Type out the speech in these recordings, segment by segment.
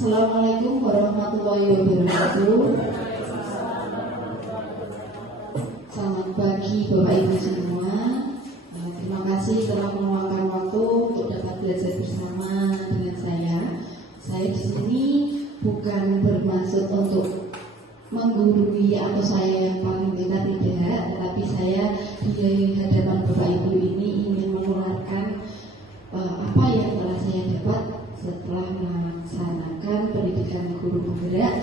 Assalamualaikum warahmatullahi wabarakatuh. Selamat pagi Bapak Ibu semua. Terima kasih telah meluangkan waktu untuk dapat belajar bersama dengan saya. Saya di sini bukan bermaksud untuk menggurui atau saya yang paling pintar, tidak, tetapi saya di hadapan Bapak Ibu ini ingin menularkan apa yang telah saya dapat setelah melaksanakan pendidikan guru penggerak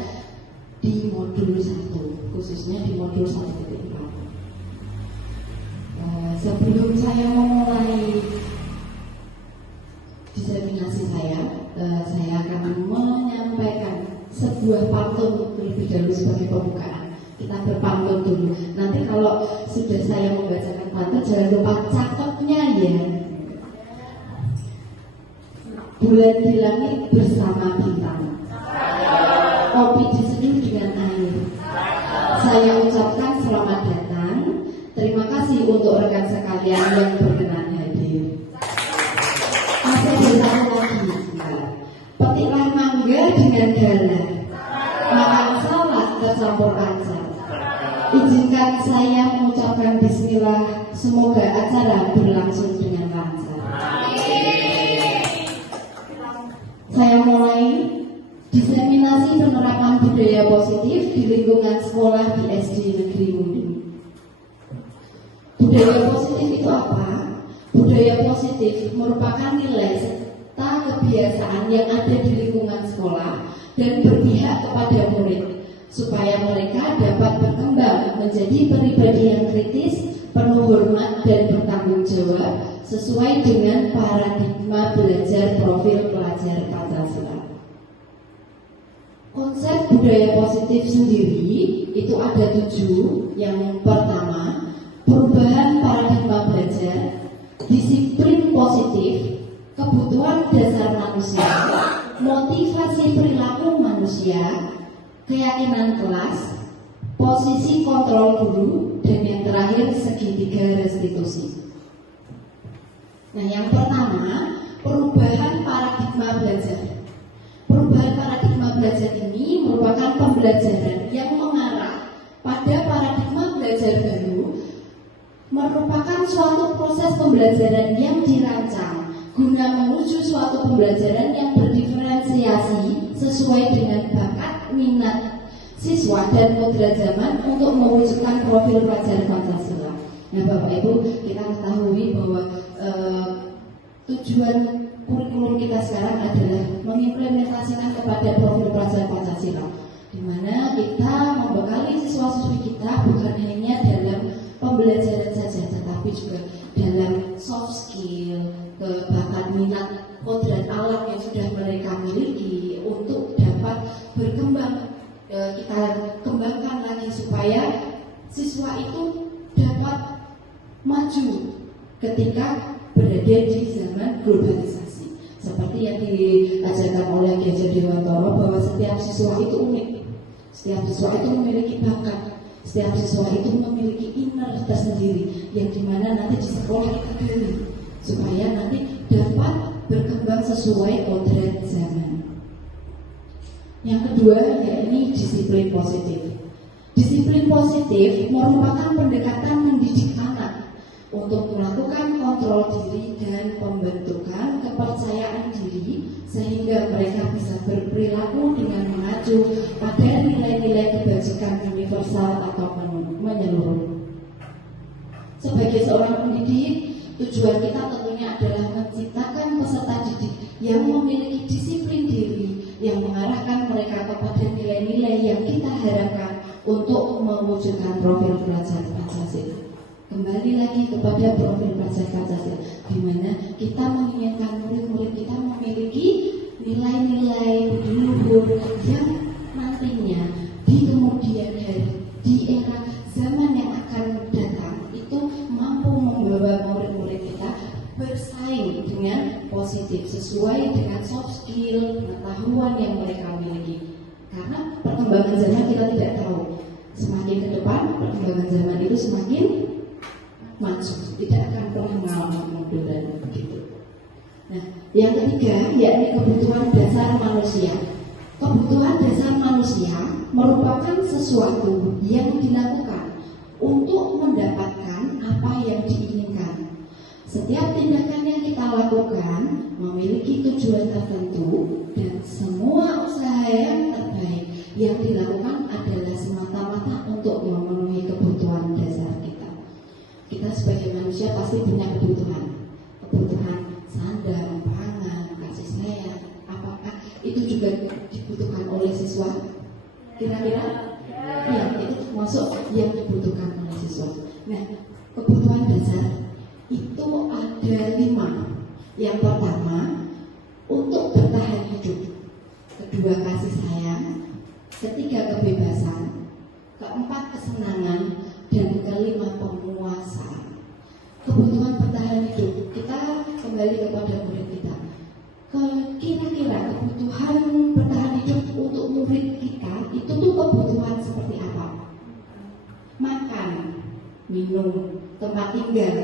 di modul 1, khususnya di modul 1.4. Sebelum saya memulai diseminasi saya akan menyampaikan sebuah pantun terlebih dahulu sebagai pembukaan. Kita berpantun dulu. Nanti kalau sudah saya membacakan pantun, jangan lupa catatnya ya. Bulan di langit bersama bintang, kopi diseduh dengan air. Saya ucapkan selamat datang. Terima kasih untuk rekan sekalian yang berkenan hadir. Masih ada satu lagi. Petiklah mangga dengan galah, makan salad tercampur acar. Izinkan saya mengucapkan bismillah. Semoga acara berlangsung dengan lancar. Saya mulai diseminasi penerapan budaya positif di lingkungan sekolah di SD Negeri Munding. Budaya positif itu apa? Budaya positif merupakan nilai serta kebiasaan yang ada di lingkungan sekolah dan berpihak kepada murid supaya mereka dapat berkembang menjadi pribadi yang kritis, penuh hormat dan bertanggung jawab sesuai dengan paradigma belajar profil pelajar Pancasila. Konsep budaya positif sendiri itu ada 7. Yang pertama, perubahan paradigma belajar, disiplin positif, kebutuhan dasar manusia, motivasi perilaku manusia, keyakinan kelas, posisi kontrol guru, dan yang terakhir segitiga restitusi. Nah, yang pertama, perubahan paradigma belajar. Perubahan paradigma belajar ini merupakan pembelajaran yang mengarah pada paradigma belajar baru, merupakan suatu proses pembelajaran yang dirancang guna menuju suatu pembelajaran yang berdiferensiasi sesuai dengan bakat, minat siswa dan kodrat zaman untuk mewujudkan profil pelajar Pancasila. Nah, Bapak Ibu, kita ketahui bahwa tujuan kurikulum kita sekarang adalah mengimplementasikan kepada profil pelajar Pancasila, di mana kita membekali siswa-siswi kita bukan hanya dalam pembelajaran saja, tetapi juga dalam soft skill, bakat, minat, kodrat alam yang sudah mereka miliki untuk dapat berkembang. Kita kembangkan lagi supaya siswa itu dapat maju ketika berada di zaman globalisasi. Seperti yang diajarkan oleh Ki Dewantoro bahwa setiap siswa itu unik, setiap siswa itu memiliki bakat, setiap siswa itu memiliki inner tersendiri yang dimana nanti di sekolah kita gali supaya nanti dapat berkembang sesuai kodrat zaman. Yang kedua, yakni disiplin positif. Disiplin positif merupakan pendekatan mendidik anak untuk melakukan kontrol diri dan pembentukan kepercayaan diri sehingga mereka bisa berperilaku dengan mengacu pada nilai-nilai kebajikan universal atau menyeluruh. Sebagai seorang pendidik, tujuan kita tentunya adalah menciptakan peserta didik yang memiliki disiplin diri yang mengarahkan mereka kepada nilai-nilai yang kita harapkan untuk mewujudkan profil pelajar Pancasila. Kembali lagi kepada profil pelajar Pancasila, di mana kita menginginkan murid-murid kita memiliki nilai-nilai luhur yang nantinya di kemudian hari, di era zaman yang akan datang itu mampu membawa murid-murid kita bersaing dengan positif sesuai dengan soft skill, pengetahuan yang mereka miliki. Karena perkembangan zaman kita tidak tahu, semakin ke depan perkembangan zaman itu semakin maju, tidak akan pernah mengalami kemunduran begitu. Nah, yang ketiga yakni kebutuhan dasar manusia. Kebutuhan dasar manusia merupakan sesuatu yang dilakukan untuk mendapatkan apa yang diinginkan. Setiap tindakan yang kita lakukan memiliki tujuan tertentu, dan semua usaha yang terbaik yang dilakukan adalah semata-mata untuk memenuhi kebutuhan dasar kita. Kita sebagai manusia pasti punya kebutuhan sandang, pangan, kasih sayang. Apakah itu juga dibutuhkan oleh siswa? Kira-kira? Ya, itu termasuk yang dibutuhkan oleh siswa. Nah, kebutuhan dasar itu ada 5. Yang pertama, untuk bertahan hidup. Kedua, kasih sayang. Ketiga, kebebasan. Keempat, kesenangan. Dan kelima, penguasaan. Kebutuhan bertahan hidup. Kita kembali kepada murid kita. Kira-kira kebutuhan bertahan hidup untuk murid kita itu tuh kebutuhan seperti apa? Makan, minum, tempat tinggal,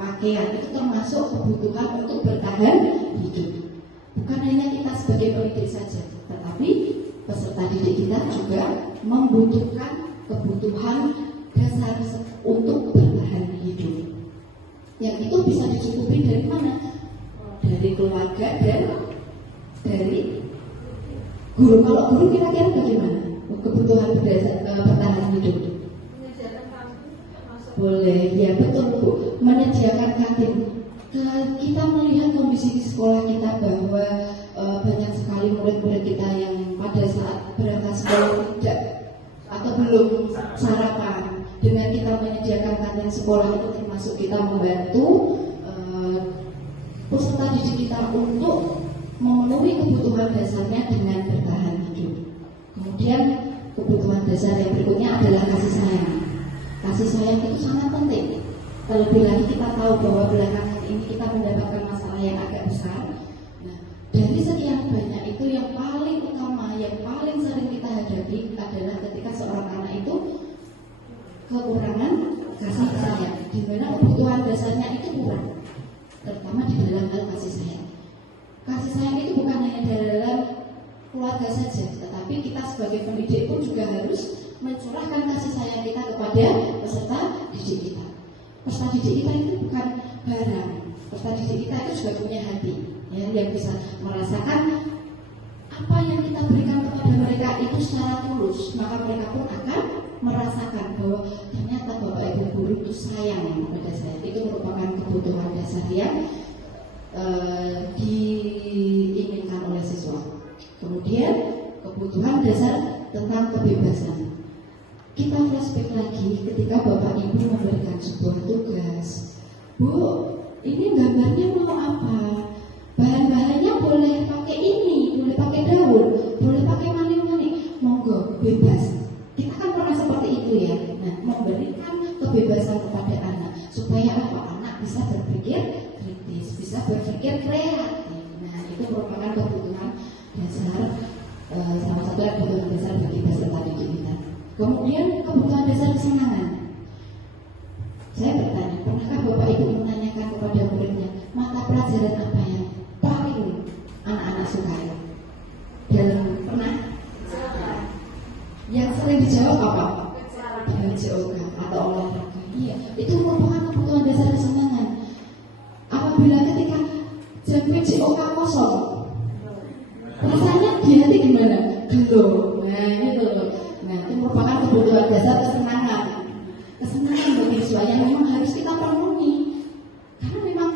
pakaian, itu termasuk kebutuhan untuk bertahan hidup. Bukan hanya kita sebagai pendidik saja, tetapi peserta didik kita juga membutuhkan kebutuhan dasar untuk bertahan hidup. Yang itu bisa dicukupi dari mana? Dari keluarga dan dari guru. Kalau guru kira-kira bagaimana kebutuhan bertahan hidup? Boleh, ya betul Bu, menyediakan kantin. Kita melihat kondisi di sekolah kita bahwa banyak sekali murid-murid kita yang pada saat berangkat sekolah tidak atau belum sarapan. Dengan kita menyediakan kantin sekolah itu termasuk kita membantu peserta didik kita untuk memenuhi kebutuhan dasarnya dengan bertahan hidup. Kemudian kebutuhan dasar yang berikutnya adalah kasih sayang. Kasih sayang itu sangat penting. Terlebih lagi kita tahu bahwa belakangan ini kita mendapatkan masalah yang agak besar. Nah, dari sekian banyak itu yang paling utama, yang paling sering kita hadapi adalah ketika seorang anak itu kekurangan kasih sayang, di mana kebutuhan dasarnya itu kurang, terutama di dalam hal kasih sayang. Kasih sayang itu bukan hanya dalam keluarga saja, tetapi kita sebagai pendidik pun juga harus mencurahkan kasih sayang kita kepada peserta didik kita. Peserta didik kita itu bukan barang. Peserta didik kita itu juga punya hati, ya, yang bisa merasakan apa yang kita berikan kepada mereka itu secara tulus, maka mereka pun akan merasakan bahwa ternyata Bapak Ibu guru itu sayang kepada saya. Itu merupakan kebutuhan dasar yang diinginkan oleh siswa. Kemudian kebutuhan dasar tentang kebebasan. Kita flashback lagi ketika Bapak Ibu memberikan sebuah tugas. Bu, ini gambarnya mau apa? Bahan-bahannya boleh pakai ini, boleh pakai daun, boleh pakai maning-maning. Monggo, bebas. Kita kan pernah seperti itu ya. Nah, memberikan kebebasan kepada anak supaya apa? Anak bisa berpikir kritis, bisa berpikir kreatif. Nah, itu merupakan kebutuhan dasar, salah satu kebutuhan dasar bagi peserta didik kita. Kemudian kebutuhan dasar kesenangan. Saya bertanya, pernahkah Bapak Ibu menanyakan kepada muridnya mata pelajaran apa yang paling anak-anak sukai? Pernah? Yang sering dijawab apa? BJOK atau olahraga. Iya, itu merupakan kebutuhan dasar kesenangan. Apabila ketika jam BJOK kosong, rasanya di hati gimana? Gelo. Nah, gitu loh. Nah, itu merupakan kebutuhan dasar kesenangan. Kesenangan bagi siswa yang memang harus kita penuhi. Karena memang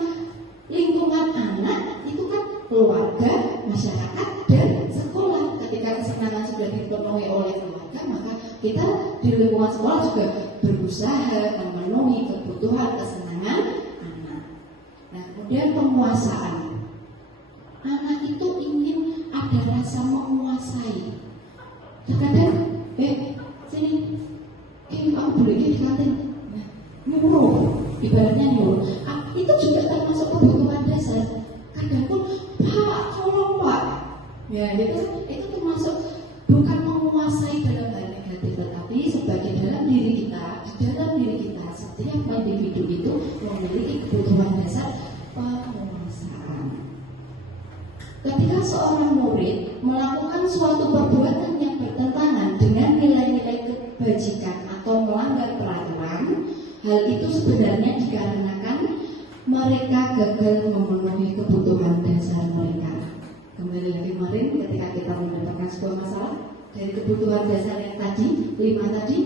lingkungan anak itu kan keluarga, masyarakat, dan sekolah. Ketika kesenangan sudah dipenuhi oleh keluarga, maka kita di lingkungan sekolah juga berusaha memenuhi kebutuhan kesenangan anak. Nah, kemudian penguasaan. Anak itu ingin ada rasa menguasai. Terkadang, sini, kamu boleh di kantin. Nah, nyuruh, ibaratnya nyuruh. Itu juga termasuk kebutuhan dasar. Kadang pun, Pak, tolong Pak. Ya, itu termasuk bukan menguasai dalam hal negatif, tetapi sebagai dalam diri kita, setiap individu itu memiliki kebutuhan dasar penguasaan. Ketika seorang murid melakukan suatu perbuatan Hal itu sebenarnya dikarenakan mereka gagal memenuhi kebutuhan dasar mereka. Kembali lagi kemarin ketika kita mendapatkan sebuah masalah, dari kebutuhan dasar yang tadi, 5 tadi,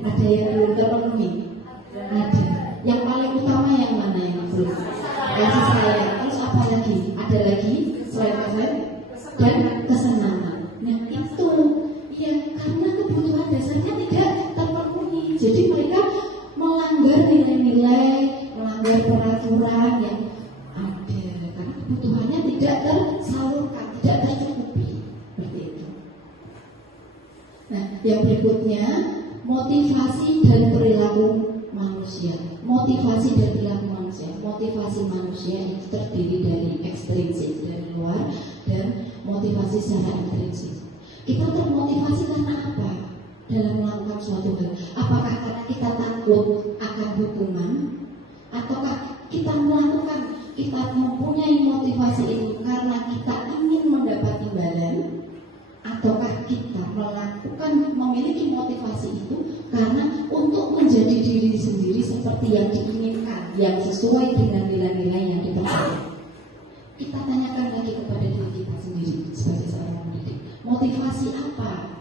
ada yang belum terpenuhi. Ada. Yang paling utama yang mana yang belum? Kasih sayang. Terus apa lagi? Ada lagi selain kasih dan kesenangan. Nah itu, ya karena kebutuhan dasarnya tidak terpenuhi. Jadi mereka melanggar nilai-nilai, melanggar peraturan yang ada karena kebutuhannya tidak tersalurkan, tidak tercukupi. Seperti itu. Nah, yang berikutnya motivasi dan perilaku manusia. Motivasi dan perilaku manusia. Motivasi manusia itu terdiri dari ekstrinsik dari luar dan motivasi secara intrinsik. Kita termotivasi karena apa? Dalam melakukan suatu hal. Apakah karena kita takut akan hukuman? Ataukah kita melakukan, kita mempunyai motivasi itu karena kita ingin mendapat imbalan? Ataukah kita melakukan, memiliki motivasi itu karena untuk menjadi diri sendiri seperti yang diinginkan, yang sesuai dengan nilai-nilai yang dipercaya? Kita tanyakan lagi kepada diri kita sendiri sebagai seorang pendidik, motivasi apa?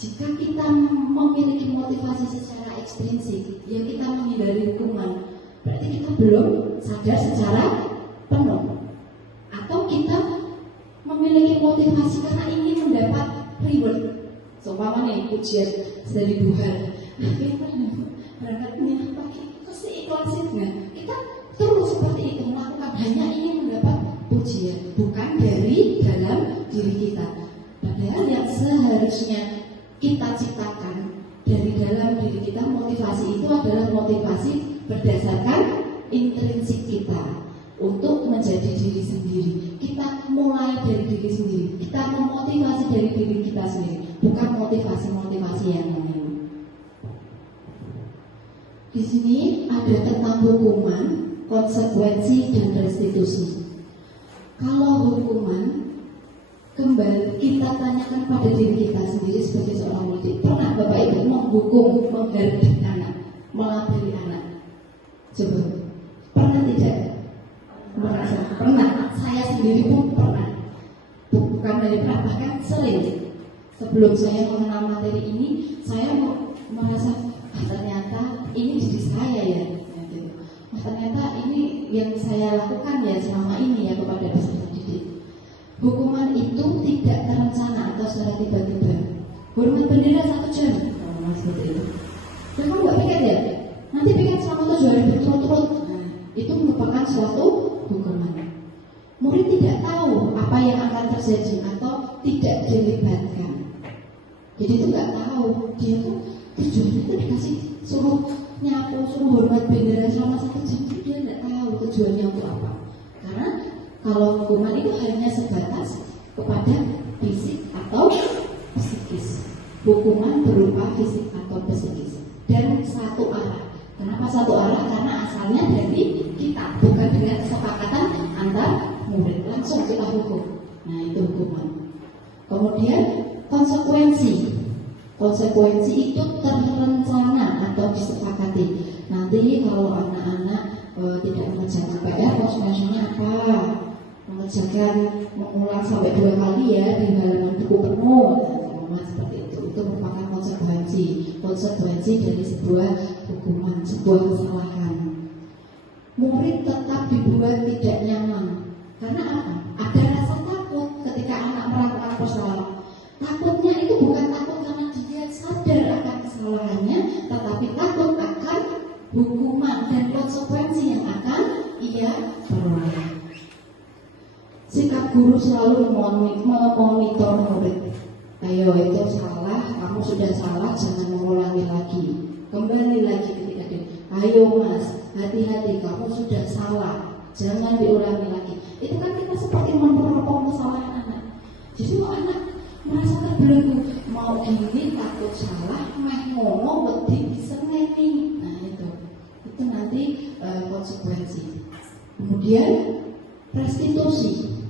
Jika kita memiliki motivasi secara ekstrinsik, yang kita menghindari hukuman, berarti kita belum sadar secara penuh. Atau kita memiliki motivasi karena ingin mendapat reward. Seumpama nih pujian dari Tuhan, nah kita berangkatnya pakai keikhlasan nggak? Kita terus seperti itu melakukan hanya ingin mendapat pujian, bukan dari dalam diri kita. Padahal yang seharusnya kita ciptakan dari dalam diri kita, motivasi itu adalah motivasi berdasarkan intrinsik kita untuk menjadi diri sendiri. Kita mulai dari diri sendiri, kita memotivasi dari diri kita sendiri, bukan motivasi-motivasi yang lain. Di sini ada tentang hukuman, konsekuensi, dan restitusi. Kalau hukuman, kembali kita tanyakan pada diri kita sendiri sebagai seorang murid. Pernah Bapak Ibu menghukum, menghardik anak, melabeli anak? Coba, pernah tidak? Merasa pernah. Saya sendiri pun pernah. Bukan dari pernah, bahkan sering. Sebelum saya mengenal materi ini, saya merasa ternyata ini diri saya ya. Ternyata ini yang saya lakukan ya selama ini ya kepada peserta didik. Hukuman itu tidak terencana atau secara tiba-tiba. Hormat bendera 1 jam, seperti itu. Dan kamu nggak piket ya? Nanti piket selama 7 hari berturut-turut. Nah, itu merupakan suatu hukuman. Murid tidak tahu apa yang akan terjadi atau tidak dilibatkan. Jadi itu nggak tahu. Dia tuh tujuannya itu dikasih suruh nyapu, suruh hormat bendera selama 1 jam. Dia nggak tahu tujuannya untuk apa. Karena kalau hukuman itu hanya sebatas kepada fisik atau psikis. Hukuman berupa fisik atau psikis dan satu arah. Kenapa satu arah? Karena asalnya dari kita, bukan dengan kesepakatan antar murid. Langsung kita hukum. Nah itu hukuman. Kemudian konsekuensi. Konsekuensi itu terencana atau disepakati. Nanti kalau anak-anak tidak mengerjakan PR, konsekuensinya apa? Mengerjakan mengulang sampai 2 kali ya di halaman buku penuh, seperti itu. Itu merupakan konsekuensi dari sebuah hukuman, sebuah kesalahan. Murid tetap dibuat tidak nyaman. Karena apa? Ada rasa takut ketika anak melakukan kesalahan. Takutnya itu bukan takut karena dia sadar akan kesalahannya, tetapi takut akan hukuman dan konsekuensi yang akan ia peroleh. Sikap guru selalu memonitor murid. Ayo itu salah, kamu sudah salah, jangan mengulangi lagi. Kembali lagi ketika dia, ayo mas, hati-hati, kamu sudah salah, jangan diulangi lagi. Itu kan kita seperti meneropong kesalahan anak. Jadi kalau anak merasa terbelenggu, mau gini takut salah, meh ngono wedi diseneni. Nah itu nanti konsekuensi. Kemudian restitusi.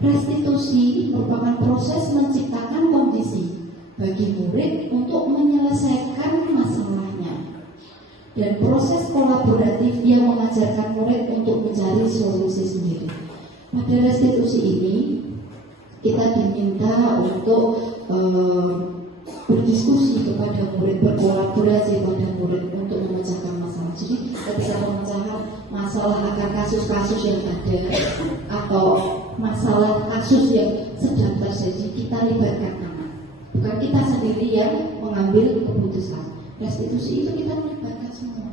Restitusi merupakan proses menciptakan kondisi bagi murid untuk menyelesaikan masalah dan proses kolaboratif yang mengajarkan murid untuk mencari solusi sendiri. Pada restitusi ini kita diminta untuk berdiskusi kepada murid, berkolaborasi pada murid untuk memecahkan masalah. Jadi ketika pemecahan masalah akan kasus-kasus yang ada atau masalah kasus yang sedang terjadi, kita libatkan anak. Bukan kita sendiri yang mengambil keputusan. Restitusi itu kita melibatkan semua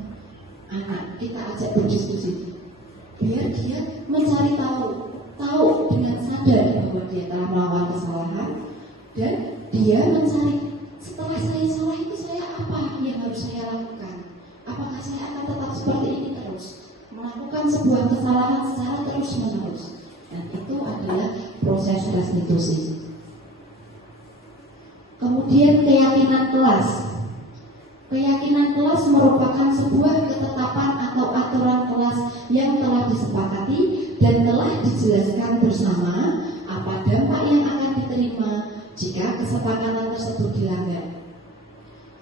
anak, kita ajak berdiskusi biar dia mencari tahu dengan sadar bahwa dia telah melakukan kesalahan, dan dia mencari setelah saya salah itu saya apa yang harus saya lakukan, apakah saya akan tetap seperti ini terus melakukan sebuah kesalahan secara terus menerus. Dan itu adalah proses restitusi. Kemudian keyakinan kelas. Keyakinan kelas merupakan sebuah ketetapan atau aturan kelas yang telah disepakati dan telah dijelaskan bersama apa dampak yang akan diterima jika kesepakatan tersebut dilanggar.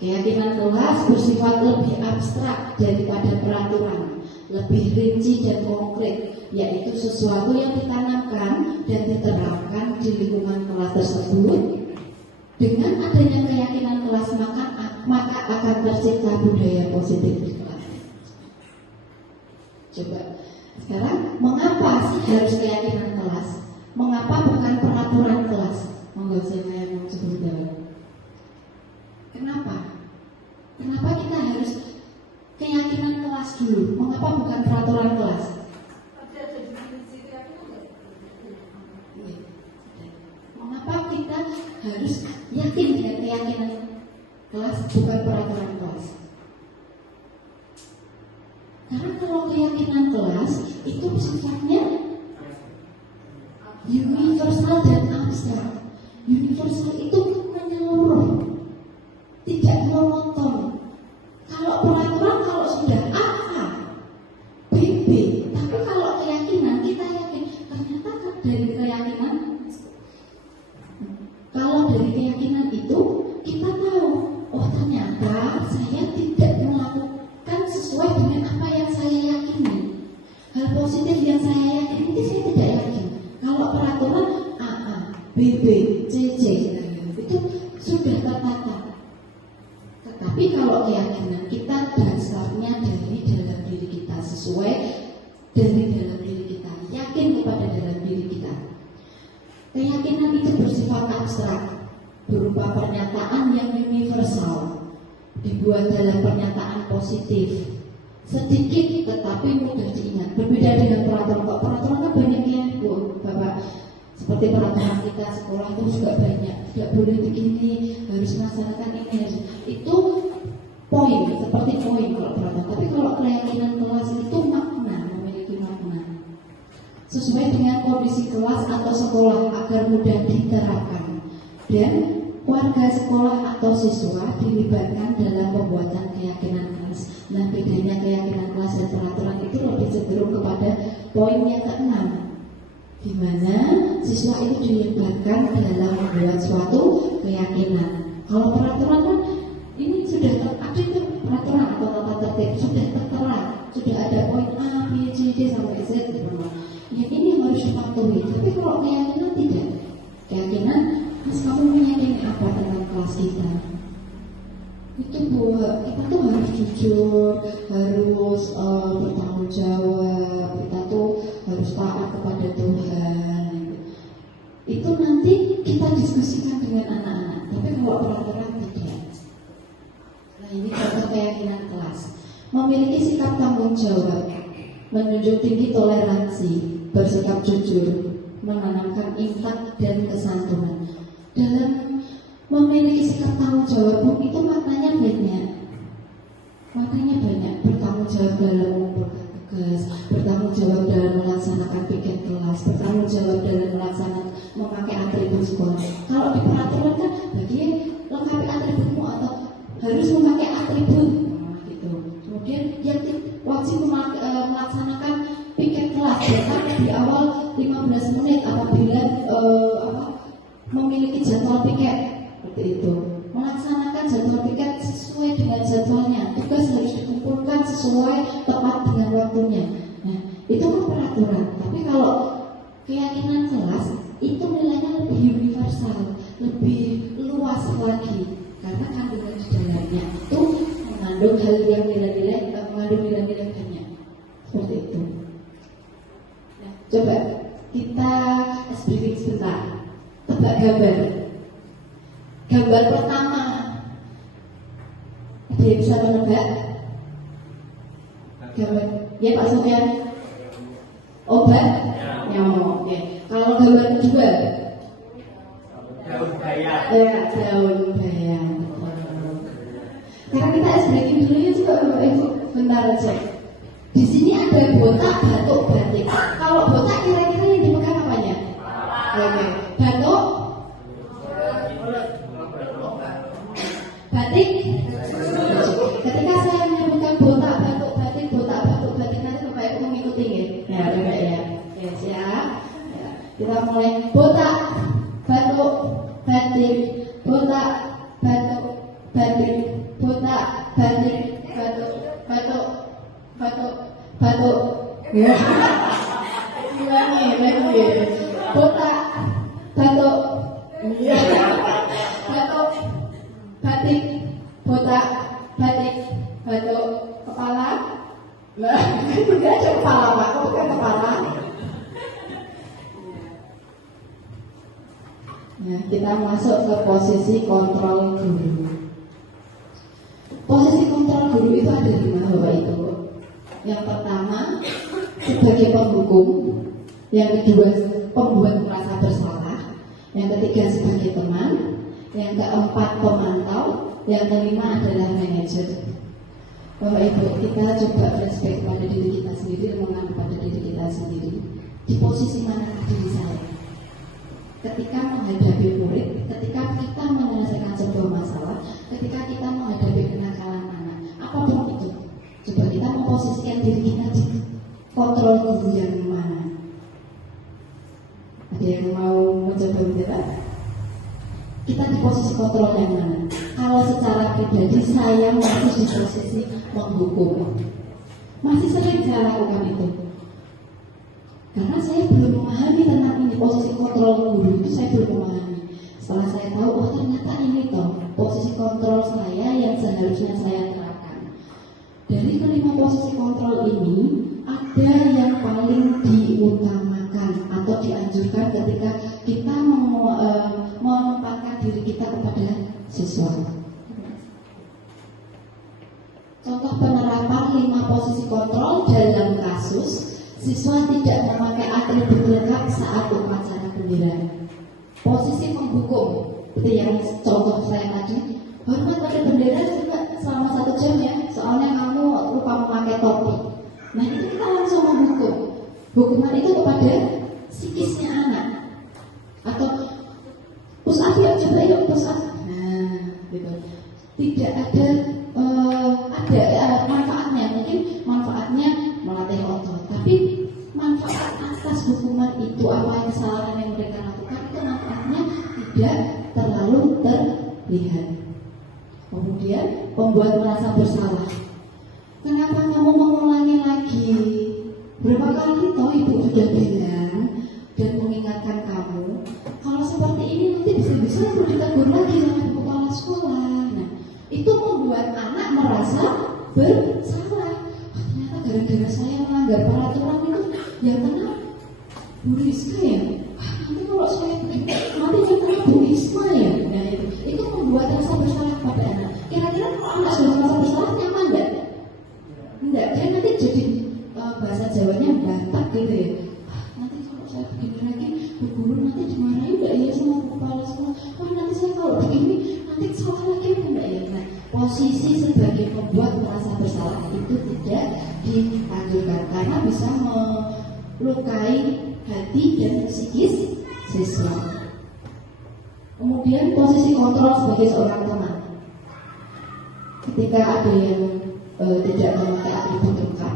Keyakinan kelas bersifat lebih abstrak daripada peraturan, lebih rinci dan konkret, yaitu sesuatu yang ditanamkan dan diterapkan di lingkungan kelas tersebut. Dengan adanya keyakinan kelas maka akan tercipta budaya positif di kelas. Coba sekarang, mengapa sih harus keyakinan kelas? Mengapa bukan peraturan kelas? Monggo saya mau sebut dulu. Kenapa? Kenapa kita harus keyakinan kelas dulu? Mengapa bukan peraturan kelas? Mengapa kita harus yakin dengan keyakinan kelas bukan peraturan kelas? Karena kalau keyakinan kelas itu sifatnya universal dan abstrak. Universal itu menyeluruh, tidak monoton. Kalau peraturan, kalau sudah A, B, B. Tapi kalau keyakinan, kita yakin ternyata dari keyakinan. Kalau dari keyakinan itu kita tahu, oh ternyata saya tidak melakukan sesuai dengan apa yang saya yakini. Hal positif yang saya yakini itu saya tidak yakin. Kalau peraturan AA, BB, CC itu sudah tertata. Tetapi kalau keyakinan kita dasarnya dari dalam diri kita, sesuai dari dalam diri kita, yakin kepada dalam diri kita. Keyakinan itu bersifat abstrak, berupa pernyataan yang universal, dibuat dalam pernyataan positif, sedikit tetapi mudah diingat. Berbeda dengan peraturan. Kok peraturan kan banyak yang Bapak, seperti peraturan kita sekolah itu juga banyak. Tidak boleh begini, harus melaksanakan ini. Itu poin, seperti poin kalau peraturan. Tapi kalau keyakinan kelas itu makna, memiliki makna sesuai dengan kondisi kelas atau sekolah agar mudah diterapkan, dan warga sekolah atau siswa dilibatkan dalam pembuatan keyakinan kelas. Nah, bedanya keyakinan kelas dan peraturan itu lebih cenderung kepada poin yang ke-6, di mana siswa itu dilibatkan dalam membuat suatu keyakinan. Kalau peraturan kan ini sudah ada itu peraturan atau tata tertib sudah tertera, sudah ada poin A, B, C, D sampai Z. Yang ini harus dipatuhi. Tapi kalau keyakinan tidak. Keyakinan, Mas kamu meyakini apa tentang kelas kita? Itu kita tuh harus jujur, harus bertanggung jawab, kita tuh harus taat kepada Tuhan. Itu nanti kita diskusikan dengan anak-anak. Tapi kalau peraturan tidak. Nah, ini contoh keyakinan kelas. Memiliki sikap tanggung jawab, menjunjung tinggi toleransi, bersikap jujur, menanamkan infak dan kesantunan. Dalam memiliki sikap tanggung jawab itu maknanya banyak. Maknanya banyak. Bertanggung jawab dalam mengumpulkan tugas, bertanggung jawab dalam melaksanakan piket kelas, bertanggung jawab dalam melaksanakan memakai atribut sekolah. Kalau di peraturan kan bagi lengkapi atributmu atau harus memakai atribut. Gitu. Kemudian yang wajib melaksanakan piket kelas bahkan di awal 15 menit apabila memiliki jadwal piket seperti itu. Melaksanakan jadwal piket sesuai dengan jadwalnya. Tugas harus dikumpulkan keyakinan kelas itu nilainya lebih universal, lebih luas lagi, karena kandungan di dalamnya itu mengandung hal yang mengandung nilai-nilai banyak, seperti itu. Nah, coba kita briefing sebentar, tebak gambar. Gambar pertama, ada yang bisa menebak? Gambar, ya Pak Sofyan. Obat? Nyamuk. Oke. Kalau gambar kedua? Daun bayam. Ya, daun bayam. Karena kita breaking dulu ya, Ibu. Bentar aja. Di sini ada botak, batuk, batik. Kalau botak kira-kira yang dipegang apanya? Oke. Batuk? Batik? Ketika saya menyebutkan botak, batuk, batik, nanti Bapak Ibu mengikuti ya? Ya, Bapak ya. Ya, siap. Ya. Kita mulai botak, batuk, batik, botak, batuk, batik, botak, batik, batuk, batuk, batuk, batuk. Ya. Lagi. Botak, batuk, batuk, batik, botak, batik, batuk, kepala. Lah, tidak ada kepala, Pak. Kok bukan kepala? Nah, kita masuk ke posisi kontrol guru. Posisi kontrol guru itu ada 5, Bapak Ibu. Yang pertama, sebagai penghukum. Yang kedua, pembuat merasa bersalah. Yang ketiga, sebagai teman. Yang keempat, pemantau. Yang kelima adalah manajer. Bapak Ibu, kita coba flashback pada diri kita sendiri dan mengenal pada diri kita sendiri. Di posisi mana diri saya? Ketika menghadapi murid, ketika kita menyelesaikan sebuah masalah, ketika kita menghadapi kenakalan anak, apapun itu, coba kita memposisikan diri kita di kontrol guru yang mana? Ada yang mau mencoba menjawab? Kita di posisi kontrol yang mana? Kalau secara pribadi saya masih di posisi menghukum, masih sering saya lakukan itu. Karena saya belum memahami tentang ini, posisi kontrol guru itu saya belum memahami. Setelah saya tahu, oh ternyata ini toh posisi kontrol saya yang seharusnya saya terapkan. Dari kelima posisi kontrol ini, ada yang paling diutamakan atau dianjurkan ketika kita menempatkan diri kita kepada siswa. Contoh penerapan 5 posisi kontrol dalam kasus siswa tidak memakai atribut lengkap saat upacara bendera. Posisi menghukum, seperti yang contoh saya tadi, hormat pada bendera juga selama 1 jam ya, soalnya kamu lupa memakai topi. Nah itu kita langsung menghukum. Hukuman itu kepada psikisnya anak. Atau push up ya, coba yuk push up. Nah gitu. Tidak ada manfaatnya, mungkin manfaatnya melatih otot, tapi manfaat atas hukuman itu, apa kesalahan yang mereka lakukan itu manfaatnya tidak terlalu terlihat. Kemudian membuat merasa bersalah. Kenapa kamu mengulangi lagi? Berapa kali toh ibu sudah bilang dan mengingatkan kamu. Kalau seperti ini nanti bisa-bisa perlu ditegur lagi sama kepala sekolah. Nah, itu membuat anak merasa bersalah. Ternyata gara-gara saya melanggar peraturan itu, yang kena Bu Rizka ya. Nanti kalau saya begini, nanti yang kena Bu Risma ya. Nah itu membuat rasa bersalah pada anak. Kira-kira kalau anak sudah merasa bersalah nyaman enggak? Enggak, dia nanti jadi bahasa Jawanya batak gitu ya. Nanti kalau saya begini lagi, Bu Guru nanti dimarahin enggak ya sama kepala sekolah. Nanti saya kalau begini nanti salah lagi enggak ya. Nah, posisi sebagai pembuat merasa bersalah itu tidak dianjurkan karena bisa melukai hati dan psikis siswa. Kemudian posisi kontrol sebagai seorang teman. Ketika ada yang tidak memakai atribut lengkap,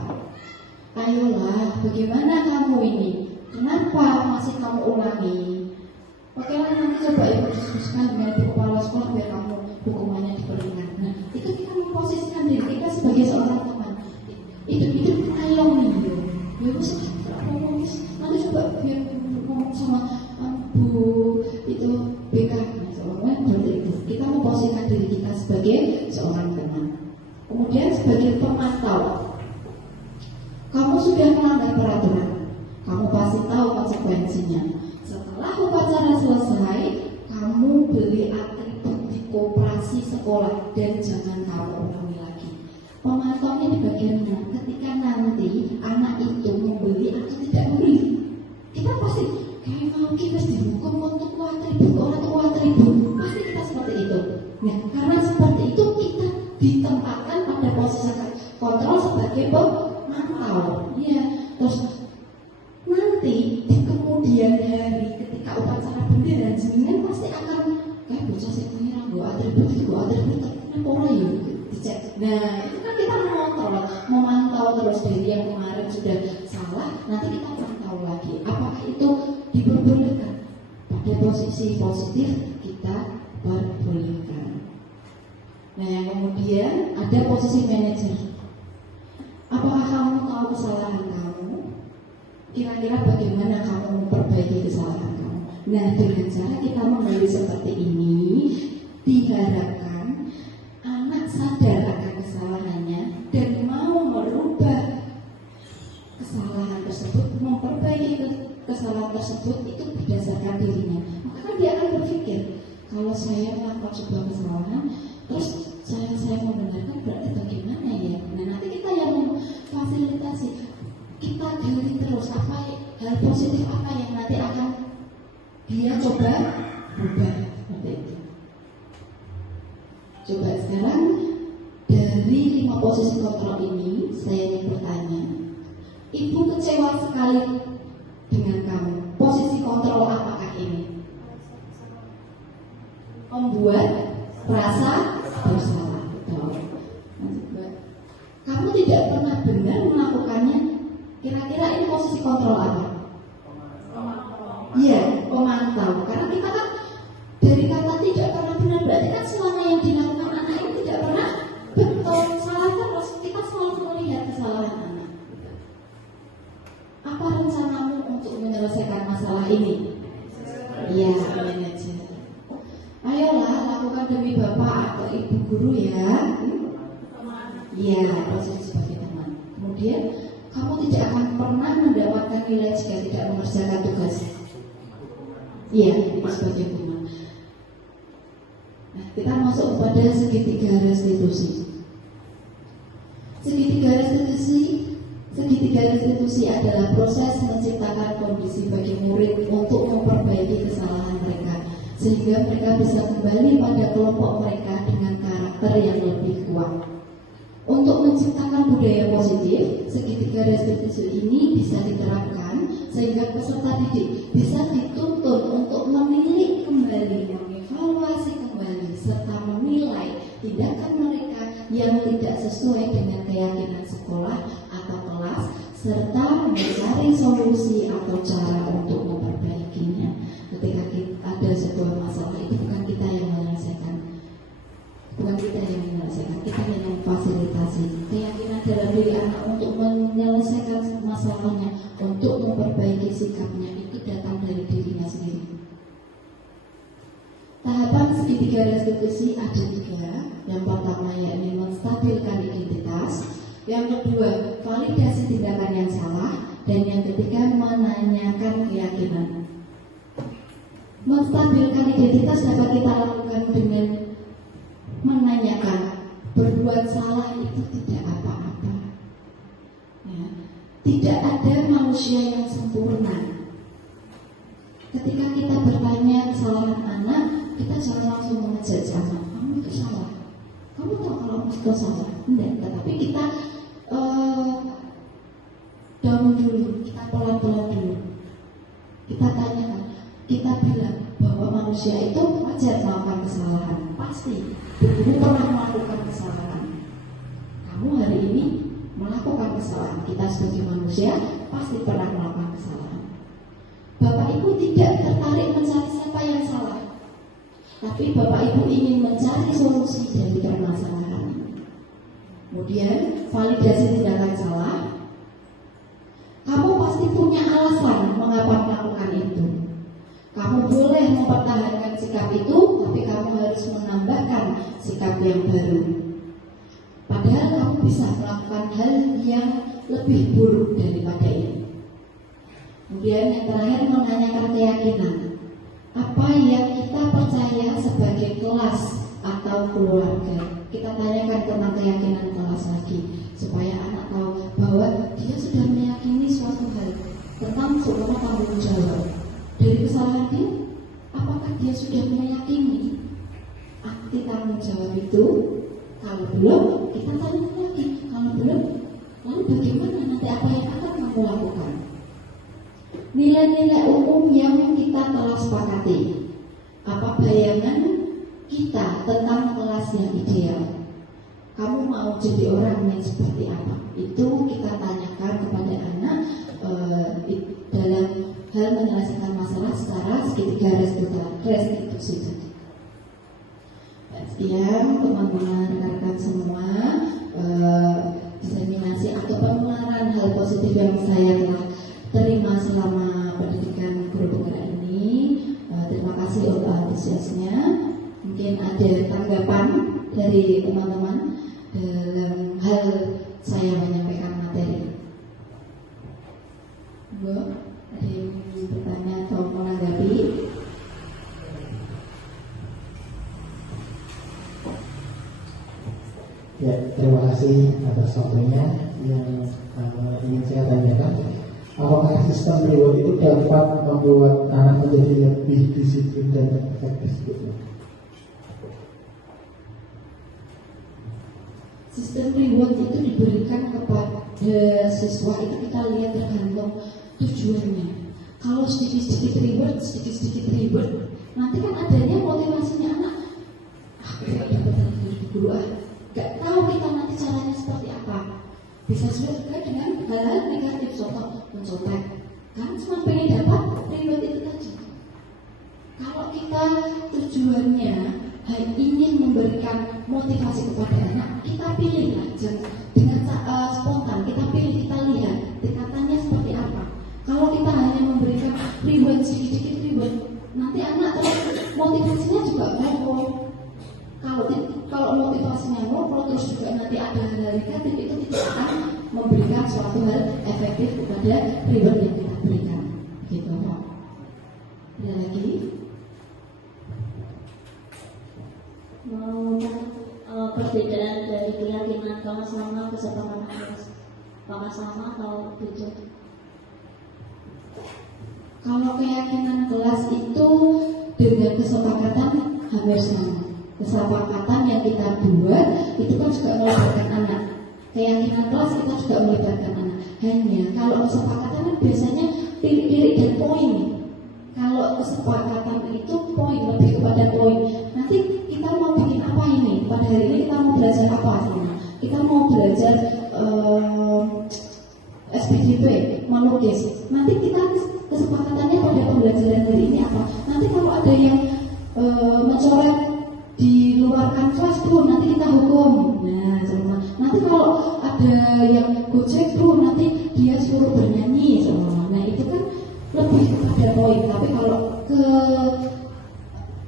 ayolah, bagaimana kamu ini? Kenapa masih kamu ulangi? Oke lah, nanti coba ibu diskusikan dengan ibu kepala sekolah biar kamu hukumannya diperingan. Nah, itu kita memposisikan diri kita sebagai seorang teman. Hidup ayo nih, ya wis nanti coba biar sudah melanggar peraturan, kamu pasti tahu konsekuensinya. Setelah upacara selesai, kamu beli atribut di koperasi sekolah dan jangan kamu ulangi lagi. Pemantaunya di bagian mana? Ketika nanti anak itu membeli atau tidak membeli, kita pasti kayak mau kita dihukum untuk atribut orang tua atribut, pasti kita seperti itu. Nah, karena seperti itu kita ditempatkan pada posisi kontrol sebagai pemantau. Ya, terus nanti di kemudian hari ketika upacara bendera jenengan pasti akan kayak bocah sing pengira nggo atribut kenapa ora ya dicek. Nah, itu kan kita memantau terus dari yang kemarin sudah salah, nanti kita pantau lagi apakah itu diperbolehkan. Pada posisi positif kita perbolehkan. Nah, yang kemudian ada posisi manajer. Apakah kamu tahu kesalahan kamu? Kira-kira bagaimana kamu memperbaiki kesalahan kamu? Nah, dengan cara kita menggali seperti ini, diharapkan anak sadar akan kesalahannya dan mau merubah kesalahan tersebut, memperbaiki kesalahan tersebut itu berdasarkan dirinya. Maka kan dia akan berpikir, kalau saya melakukan sebuah kesalahan, terus saya membenarkan, berarti bagaimana ya? Nah, nanti kita yang memfasilitasi, kita gali terus apa hal positif apa yang nanti akan dia coba berubah seperti itu. Coba sekarang dari 5 posisi kontrol ini saya ingin bertanya, ibu kecewa sekali dengan kamu. Posisi kontrol apakah ini? Membuat rasa bersalah. Betul. Kamu tidak pernah benar melakukannya. Kira-kira ini posisi kontrol apa? Iya, pemantau. Karena kita kan dari kata tidak pernah benar, berarti kan selama yang dilakukan anak itu tidak pernah betul. Salah terus, kita selalu melihat kesalahan anak. Apa rencanamu untuk menyelesaikan masalah ini? Iya, manajer. Ayolah, lakukan demi bapak atau ibu guru ya. Iya, proses sebagai teman. Kemudian kamu tidak akan pernah mendapatkan nilai jika tidak mengerjakan tugas. Iya, sebagai teman. Nah, kita masuk pada segitiga restitusi. Segitiga restitusi adalah proses menciptakan kondisi bagi murid untuk memperbaiki kesalahan mereka, sehingga mereka bisa kembali pada kelompok mereka dengan karakter yang lebih kuat. Untuk menciptakan budaya positif, segitiga restitusi ini bisa diterapkan sehingga peserta didik bisa dituntut untuk menilik kembali, mengevaluasi kembali, serta menilai tindakan mereka yang tidak sesuai dengan keyakinan sekolah atau kelas, serta mencari solusi atau cara untuk memperbaikinya. Ketika ada sebuah masalah, itu bukan kita yang menyelesaikan, kita yang memfasilitasi. Keyakinan dalam diri anak untuk menyelesaikan masalahnya, untuk memperbaiki sikapnya, itu datang dari dirinya sendiri. Tahapan segitiga restitusi ada 3. Yang pertama yakni menstabilkan identitas, yang kedua validasi tindakan yang salah, dan yang ketiga menanyakan keyakinan. Menstabilkan identitas dapat kita lakukan dengan menanyakan, berbuat salah itu tidak apa-apa ya. Tidak ada manusia yang sempurna. Ketika kita bertanya kesalahan anak, kita jangan langsung mengejek anak, kamu itu salah, kamu tahu kalau itu salah. Enggak, tetapi kita down dulu, kita pelan-pelan dulu, kita tanyakan, kita bilang bahwa manusia itu wajar melakukan kesalahan. Pasti ibu pernah melakukan kesalahan, kamu hari ini melakukan kesalahan. Kita sebagai manusia pasti pernah melakukan kesalahan. Bapak ibu tidak tertarik mencari siapa yang salah, tapi bapak ibu ingin mencari solusi dari permasalahan ini. Kemudian validasi tindakan salah. Kamu pasti punya alasan mengapa melakukan itu. Kamu boleh mempertahankan sikap itu, tapi kamu harus menambahkan sikap yang baru. Padahal kamu bisa melakukan hal yang lebih buruk daripada ini. Kemudian yang terakhir menanyakan keyakinan. Apa yang kita percaya sebagai kelas atau keluarga? Kita tanyakan tentang keyakinan kelas lagi, supaya anak tahu bahwa dia sudah meyakini suatu hal tentang sebuah tanggung jawab. Dari kesalahan dia, apakah dia sudah meyakini arti tanggung jawab itu? Kalau belum, kita tanya lagi. Kalau belum, lalu bagaimana nanti apa yang akan kamu lakukan? Nilai-nilai umum yang kita telah sepakati. Apa bayangan kita tentang kelas yang ideal? Kamu mau jadi orang yang seperti apa? Itu kita tanyakan kepada anak dalam hal menyelesaikan masalah secara segitiga restitusi. Sekian teman-teman rekan-rekan semua, diseminasi atau penularan hal positif yang saya telah terima selama pendidikan guru penggerak ini. Terima kasih untuk antusiasnya. Mungkin ada tanggapan dari teman-teman dalam hal saya menyampaikan materi. Bu, ada yang bertanya atau menanggapi? Ya, terima kasih atas waktunya. Yang ingin saya tanyakan, apakah sistem reward itu dapat membuat anak menjadi lebih disiplin dan efektif? Sistem reward itu diberikan kepada siswa itu kita lihat tergantung tujuannya. Kalau sedikit-sedikit reward, nanti kan adanya motivasinya anak. Kita dapat dari guru gak tahu kita nanti caranya seperti apa. Bisa juga dengan hal negatif, contoh mencontek. Kan cuma pengen dapat reward itu tadi. Kalau kita tujuannya ingin memberikan motivasi kepada anak, kita pilih aja dengan spontan, kita pilih, kita lihat tingkatannya seperti apa. Kalau kita hanya memberikan reward sedikit reward, nanti anak motivasinya juga low. Kalau motivasinya low, terus juga nanti ada hal negatif, itu tidak akan memberikan suatu hal efektif kepada reward yang kita berikan. Gitu. Ada lagi? Perbedaan dari keyakinan kelas sama kesepakatan kelas, apakah sama atau beda? Kalau keyakinan kelas itu dengan kesepakatan hampir sama. Kesepakatan yang kita buat itu kan juga melibatkan anak. Keyakinan kelas kita juga melibatkan anak. Hanya kalau kesepakatan kan biasanya titik-titik dan poin. Kalau kesepakatan itu poin, lebih kepada poin. Nanti kita mau bikin apa ini? Pada hari ini kita mau belajar apa? Kita mau belajar SPDP, melukis. Nanti kita kesepakatannya pada pembelajaran hari ini apa? Nanti kalau ada yang mencoret di luar kanvas, bro, nanti kita hukum. Nah, nanti kalau ada yang gojek, bro, nanti dia suruh bernyanyi. Nah, itu kan lebih kepada poin. Tapi kalau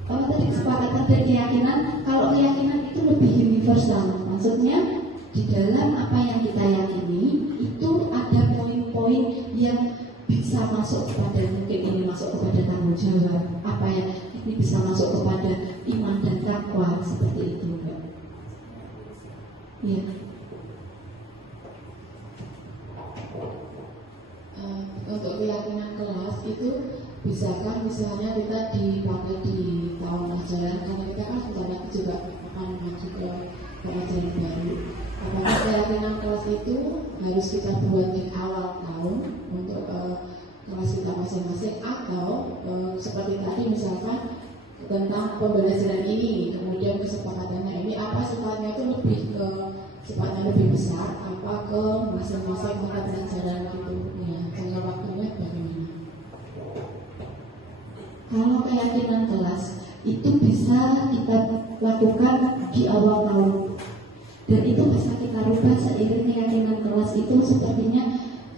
tadi kesepakatan dan keyakinan, kalau keyakinan itu lebih universal. Maksudnya di dalam apa yang kita yakini itu ada poin-poin yang bisa masuk kepada, mungkin ini masuk kepada tanggung jawab, apa yang ini bisa masuk kepada iman dan takwa, seperti itu, Mbak. Iya. Untuk keyakinan kelas itu bisakah misalnya kita dipakai di tahun ajaran, karena kita kan sebenarnya juga akan maju ke ajaran baru. Apakah keyakinan kelas itu harus kita buat di awal tahun untuk kelas kita masing-masing, atau seperti tadi misalkan tentang pembelajaran ini, kemudian kesepakatannya ini apa sifatnya itu lebih ke sifatnya lebih besar, apa ke masing-masing mata pelajaran gitu ya, jangka waktunya bagaimana? Kalau keyakinan kelas itu bisa kita lakukan di awal tahun, dan itu bisa kita rubah seiring keyakinan kelas itu. Sepertinya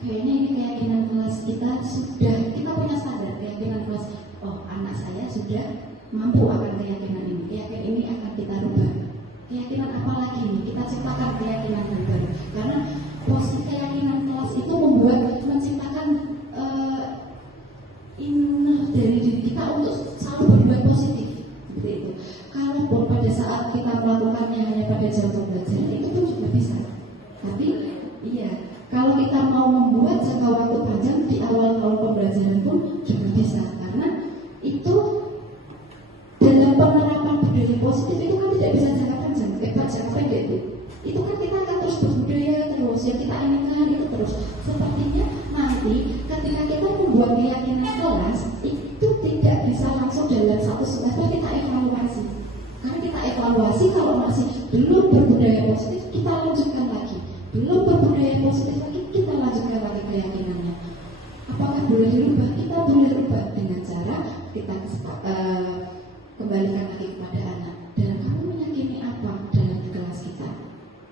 kayaknya ini keyakinan kelas kita sudah, kita punya standar keyakinan kelas, oh anak saya sudah mampu akan keyakinan ini, keyakinan ini akan kita rubah. Keyakinan apa lagi nih? Kita ciptakan keyakinan baru, karena posisi keyakinan kelas bisa langsung dalam 1 semester kita evaluasi. Karena kita evaluasi kalau masih belum berbudaya positif, kita lanjutkan lagi. Belum berbudaya positif lagi, kita lanjutkan lagi keyakinannya. Apakah boleh dirubah? Kita boleh rubah dengan cara kita kembalikan lagi kepada anak. Dan kamu meyakini apa dalam kelas kita?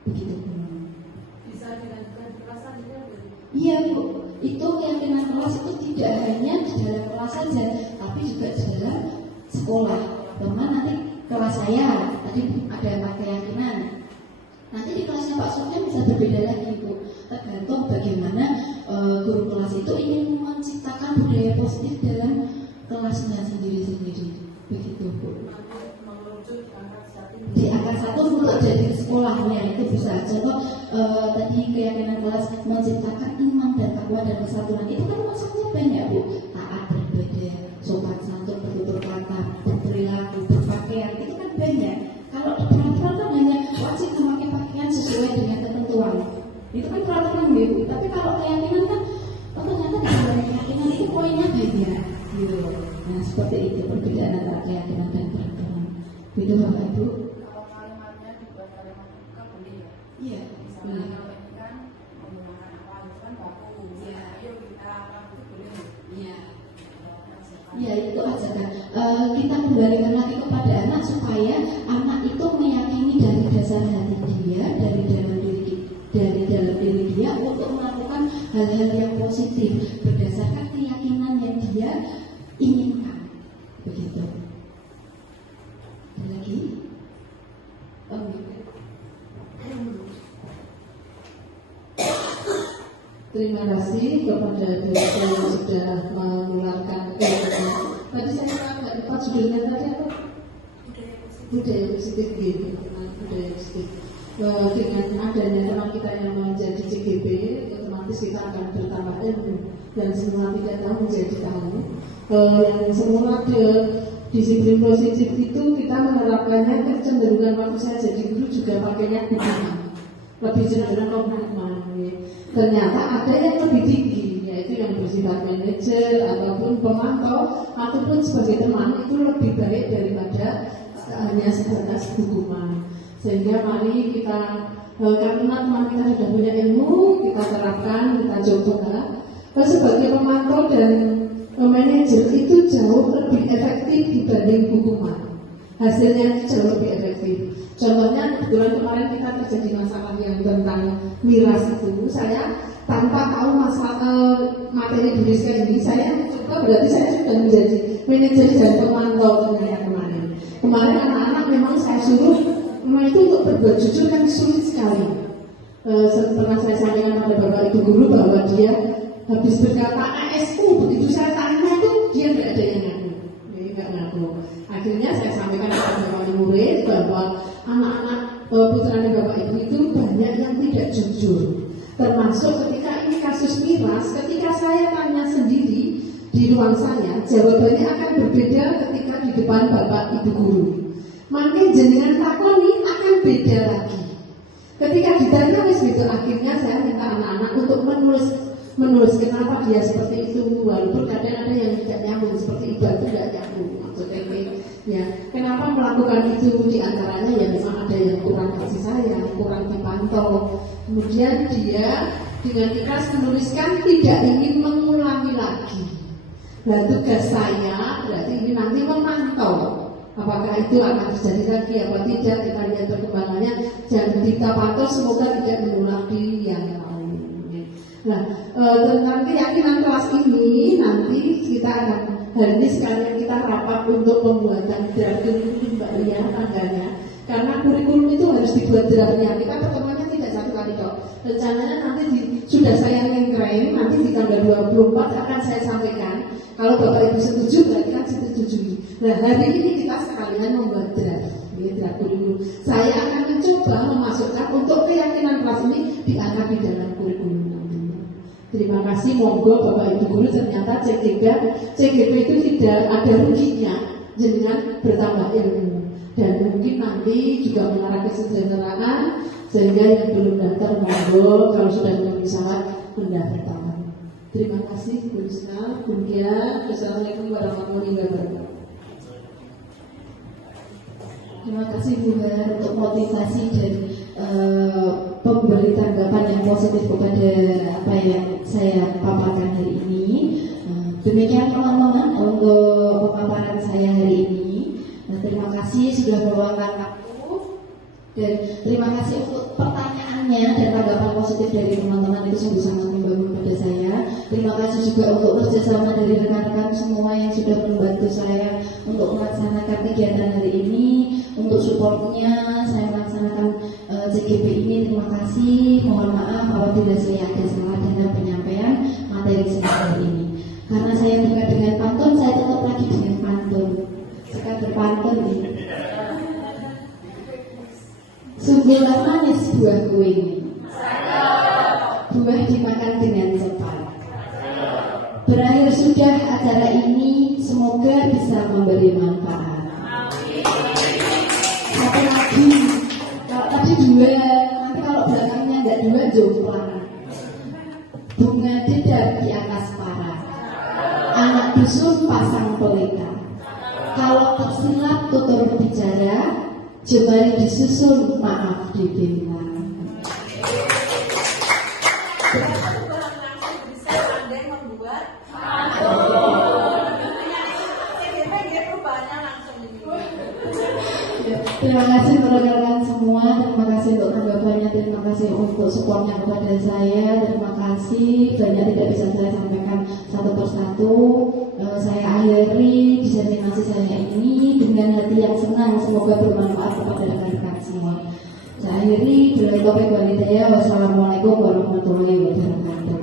Begitu Bu. Bisa dilanjutkan di kelas saja. Iya Bu, itu keyakinan kelas itu tidak hanya di dalam kelas saja, tapi juga di dalam sekolah. Teman nanti kelas saya tadi ada 4 keyakinan. Nanti di kelasnya Pak Sofyan bisa berbeda lagi Bu. Tergantung bagaimana guru kelas itu ingin menciptakan budaya positif dalam kelasnya sendiri-sendiri. Begitu Bu. Mengerucut angkat satu. Di angka 1 untuk jadi sekolahnya itu bisa. Contoh tadi keyakinan kelas menciptakan iman dan takwa dan kesatuan itu kan maksudnya banyak Bu. Taat berbeda, sopan santun, bertutur kata, berperilaku, berpakaian itu kan banyak. Kalau di peraturan kan hanya wajib memakai pakaian sesuai dengan ketentuan. Itu kan peraturan Bu. Tapi kalau keyakinan kan ternyata di dalam keyakinan itu poinnya beda gitu. Nah seperti itu perbedaan antara keyakinan dan peraturan. Begitu Bapak Ibu. Kalau kalimatnya dibuat kalimat terbuka boleh ya? Iya. Misalnya kalau ini kan menggunakan apa itu kan baku. Iya. Ayo kita apa itu boleh. Iya. Misalkan Ya itu aja kan. Kita kembalikan lagi kepada anak supaya anak itu meyakini dari dasar hati dia, dari dalam diri dia untuk melakukan hal-hal yang positif berdasarkan keyakinan yang dia inginkan. Begitu. Ada lagi? Oh, Terima kasih kepada dosen yang sudah mengeluarkan keyakinan. Tadi saya agak lupa judulnya tadi apa? Budaya positif gitu. Budaya positif. Dengan adanya teman kita yang menjadi CGP, otomatis kita akan bertambah ilmu dan semua tidak tahu menjadi tahu. Yang semula disiplin positif itu kita menerapkannya kecenderungan waktu saya jadi guru juga pakainya hukuman, lebih cenderung hukuman. Ternyata ada yang lebih tinggi, yaitu yang bersifat manajer ataupun pemantau ataupun sebagai teman itu lebih baik daripada hanya sebatas hukuman. Sehingga mari kita karena teman kita sudah punya ilmu, kita terapkan, kita coba. Sebagai pemantau dan manajer itu jauh lebih efektif dibanding hukuman. Hasilnya jauh lebih efektif. Contohnya kebetulan kemarin kita terjadi masalah yang tentang miras itu, saya tanpa tahu masalah materi budaya ini, saya coba berarti saya sudah menjadi manajer dan pemantau kemarin. Kemarin anak-anak memang saya suruh itu untuk berbuat jujur kan sulit sekali. Setelah saya sampaikan pada Bapak Ibu Guru bahwa dia habis berkata ASU, begitu saya tanya itu dia tidak ada yang ngaku, nggak ngaku. Akhirnya saya sampaikan kepada Bapak murid bahwa anak-anak putranya Bapak Ibu itu banyak yang tidak jujur. Termasuk ketika ini kasus miras, ketika saya tanya sendiri di ruang saya, jawabannya akan berbeda ketika di depan Bapak Ibu Guru. Makin jenengan takoni akan beda lagi. Ketika ditanya itu akhirnya saya minta anak-anak untuk menulis kenapa dia seperti itu, walaupun kadang ada yang tidak nyambung seperti ibadah tidak nyambung maksudnya ya kenapa melakukan itu, diantaranya ya memang ada yang kurang kasih sayang, kurang dipantau, kemudian dia dengan ikhlas menuliskan tidak ingin mengulangi lagi. Nah tugas saya berarti ini nanti memantau apakah itu akan terjadi lagi apa tidak, kita lihat perkembangannya dan kita pantau semoga tidak mengulang di yang lain. Nah tentang keyakinan kelas ini nanti kita akan hari ini sekalian kita rapat untuk pembuatan draft kurikulum Mbak Ria tanggalnya, karena kurikulum itu harus dibuat draftnya. Kita pertemuannya tidak satu kali kok. Rencananya nanti sudah saya ngekrem, nanti di tanggal 24 akan saya sampaikan. Kalau Bapak Ibu setuju berarti kan setujui. Nah hari ini kita sekalian membuat draft kurikulum. Saya akan mencoba memasukkan untuk keyakinan kelas ini diangkat di dalam kurikulum. Terima kasih, monggo Bapak Ibu Guru, ternyata CGP itu tidak ada ruginya dengan bertambah ilmu. Dan mungkin nanti juga mengarah kesejahteraan, sehingga yang belum daftar monggo, kalau sudah memenuhi syarat mendaftar. Terima kasih Bu Rizka. Assalamualaikum warahmatullahi wabarakatuh. Terima kasih Bu Har untuk motivasi dan pemberi tanggapan yang positif kepada apa yang saya paparkan hari ini. Demikian teman-teman untuk pemaparan saya hari ini. Terima kasih sudah meluangkan waktu dan terima kasih untuk pertanyaannya dan tanggapan positif dari teman-teman, itu sungguh sangat membangun pada saya. Terima kasih juga untuk kerjasama dari rekan-rekan semua yang sudah membantu saya untuk melaksanakan kegiatan hari ini, untuk supportnya saya melaksanakan CGP ini. Terima kasih. Mohon maaf apabila saya ada salah dalam penyampaian materi seminar ini. Karena saya bukan dengan pantun, saya tetap lagi dengan pantun. Sekadar pantun ini. Sungguhlah manis buah kue ini. Buah dimakan dengan cepat. Berakhir sudah acara ini, semoga bisa memberi manfaat. Satu lagi, kalau tadi dua, nanti kalau belakangnya enggak dua, jomplang. Bunga dedap di atas para. Anak dusun pasang pelita. Kalau tersilap tutur bicara, jemari disusun, maaf dibintang. Bisa pandai membuat perubahannya langsung ini. Terima kasih rekan-rekan semua, terima kasih untuk tanggapannya, terima kasih untuk supportnya kepada saya, terima kasih. Banyak tidak bisa saya sampaikan satu persatu. Saya akhiri disertasi saya ini dengan hati yang senang, semoga bermanfaat kepada rekan-rekan semua. Saya akhiri, wassalamualaikum warahmatullahi wabarakatuh.